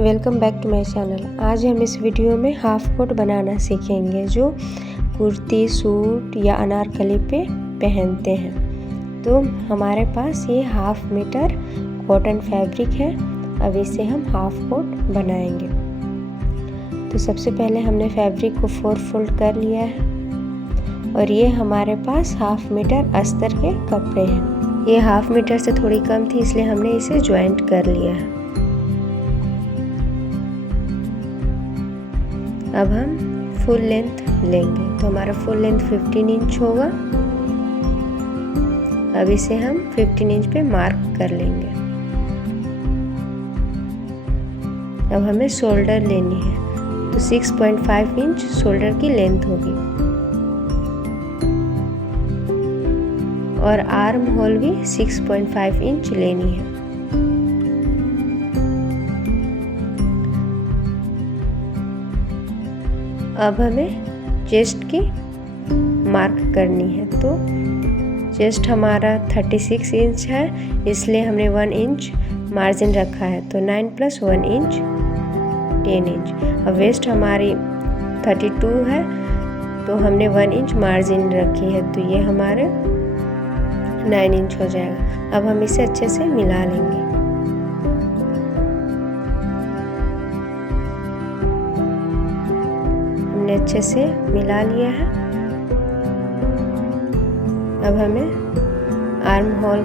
Welcome back to my channel. आज हम इस वीडियो में हाफ कोट बनाना सीखेंगे जो कुर्ती, सूट या अनारकली पे पहनते हैं। तो हमारे पास ये 1/2 मीटर कॉटन फैब्रिक है। अब इसे हम हाफ कोट बनाएंगे। तो सबसे पहले हमने फैब्रिक को 4 फोल्ड कर लिया है और ये हमारे पास 1/2 मीटर अस्तर के कपड़े हैं। ये 1/2 मीटर से थोड़ी कम थी, इसलिए हमने इसे ज्वाइंट कर लिया है। अब हम फुल लेंथ लेंगे, तो हमारा फुल लेंथ 15 इंच होगा। अब इसे हम 15 इंच पे मार्क कर लेंगे। अब हमें शोल्डर लेनी है, तो 6.5 इंच शोल्डर की लेंथ होगी और आर्म होल भी 6.5 इंच लेनी है। अब हमें चेस्ट की मार्क करनी है, तो चेस्ट हमारा 36 इंच है, इसलिए हमने 1 इंच मार्जिन रखा है, तो 9 + 1 इंच 10 इंच। अब वेस्ट हमारी 32 है, तो हमने 1 इंच मार्जिन रखी है, तो ये हमारे 9 इंच हो जाएगा। अब हम इसे अच्छे से मिला लेंगे। अच्छे से मिला लिया है। अब हमें आर्म होल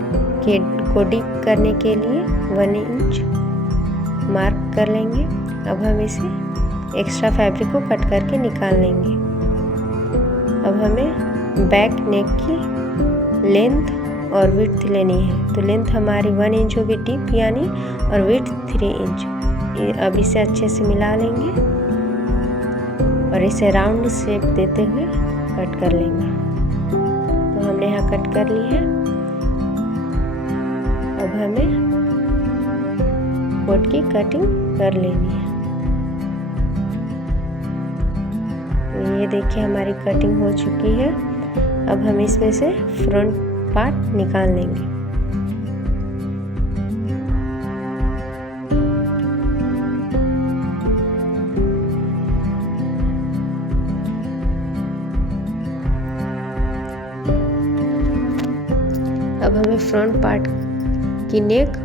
को डीप करने के लिए 1 इंच मार्क कर लेंगे। अब हम इसे एक्स्ट्रा फैब्रिक को कट करके निकाल लेंगे। अब हमें बैक नेक की लेंथ और विड्थ लेनी है, तो लेंथ हमारी 1 इंच होगी डीप यानी, और विड्थ 3 इंच। अब इसे अच्छे से मिला लेंगे और इसे राउंड शेप देते हुए कट कर लेंगे। तो हमने यहाँ कट कर ली है। अब हमें कोट की कटिंग कर लेनी है। तो ये देखिए हमारी कटिंग हो चुकी है। अब हम इसमें से फ्रंट पार्ट निकाल लेंगे। अब हमें फ्रंट पार्ट की नेक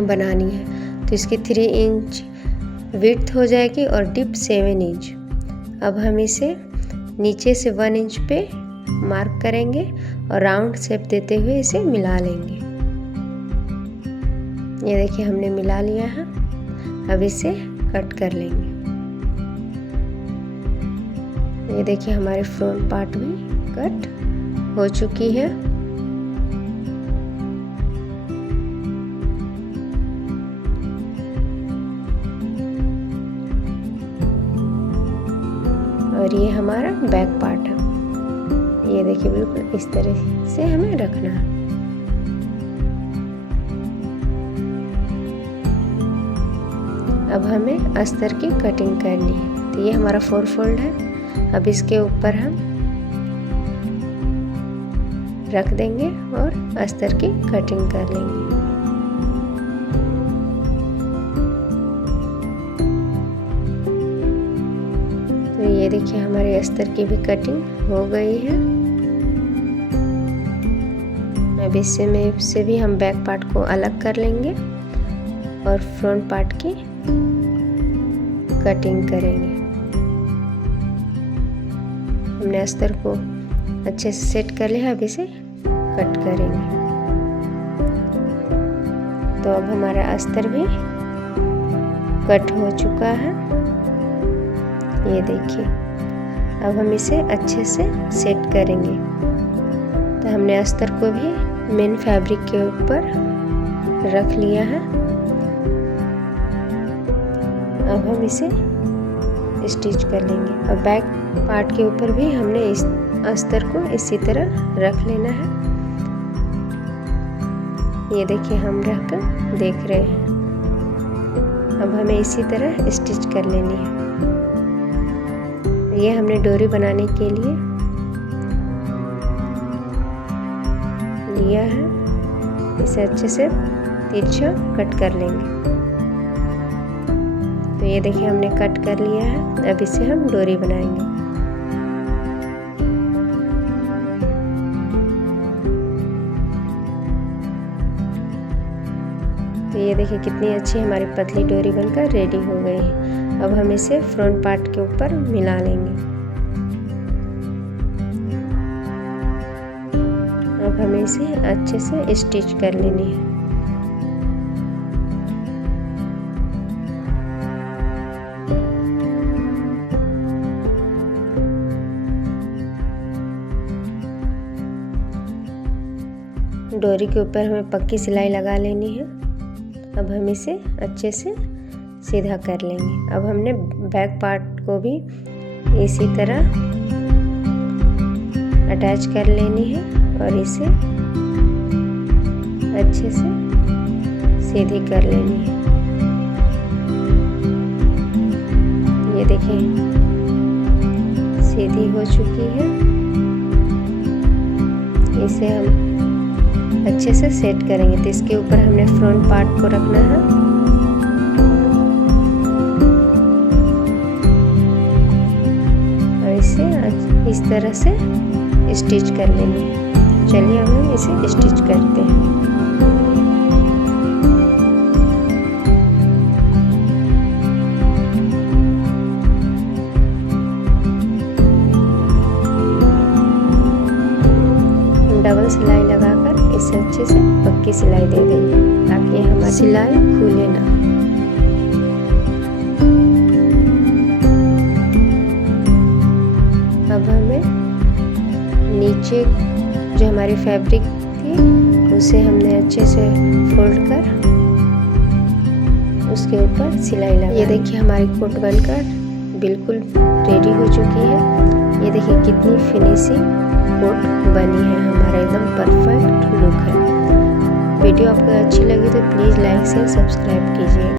बनानी है, तो इसकी 3 इंच विड्थ हो जाएगी और डिप 7 इंच। अब हम इसे नीचे से 1 इंच पे मार्क करेंगे और राउंड शेप देते हुए इसे मिला लेंगे। ये देखिए हमने मिला लिया है। अब इसे कट कर लेंगे। ये देखिए हमारे फ्रंट पार्ट भी कट हो चुकी है। और ये हमारा बैक पार्ट है। ये देखिए बिल्कुल इस तरह से हमें रखना है। अब हमें अस्तर की कटिंग करनी है, तो ये हमारा 4 फोल्ड है। अब इसके ऊपर हम रख देंगे और अस्तर की कटिंग कर लेंगे। तो ये देखिए हमारे अस्तर की भी कटिंग हो गई है। अब इससे भी हम बैक पार्ट को अलग कर लेंगे और फ्रंट पार्ट की कटिंग करेंगे। हमने अस्तर को अच्छे से सेट कर लिया, अब इसे कट करेंगे। तो अब हमारा अस्तर भी कट हो चुका है। ये देखिए अब हम इसे अच्छे से सेट करेंगे। तो हमने अस्तर को भी मेन फैब्रिक के ऊपर रख लिया है। अब हम इसे स्टिच कर लेंगे और बैक पार्ट के ऊपर भी हमने इस अस्तर को इसी तरह रख लेना है। ये देखिए हम रखकर देख रहे हैं। अब हमें इसी तरह स्टिच कर लेनी है। ये हमने डोरी बनाने के लिए लिया है। इसे अच्छे से तिरछा कट कर लेंगे। तो ये देखिए हमने कट कर लिया है। अब इसे हम डोरी बनाएंगे। तो ये देखिए कितनी अच्छी हमारी पतली डोरी बनकर रेडी हो गई है। अब हम इसे फ्रंट पार्ट के ऊपर मिला लेंगे। अब हमें इसे अच्छे से स्टिच कर लेनी है। डोरी के ऊपर हमें पक्की सिलाई लगा लेनी है। अब हम इसे अच्छे से सीधा कर लेंगे। अब हमने बैक पार्ट को भी इसी तरह अटैच कर लेनी है और इसे अच्छे से सीधी कर लेनी है। ये देखिए सीधी हो चुकी है। इसे हम अच्छे से सेट करेंगे। तो इसके ऊपर हमने फ्रंट पार्ट को रखना है और इसे इस तरह से स्टिच कर लेनी है। चलिए अब हम इसे स्टिच करते हैं। डबल सिलाई लगाकर इसे अच्छे से पक्की सिलाई दे देंगे ताकि हमारी सिलाई खुले ना। अब हमें नीचे जो हमारी फैब्रिक थी उसे हमने अच्छे से फोल्ड कर उसके ऊपर सिलाई लगा। ये देखिए हमारी कोट बनकर बिल्कुल रेडी हो चुकी है। ये देखिए कितनी फिनिशिंग कोट बनी है। हमारा एकदम परफेक्ट लुक है। वीडियो आपको अच्छी लगी तो प्लीज़ लाइक शेयर सब्सक्राइब कीजिए।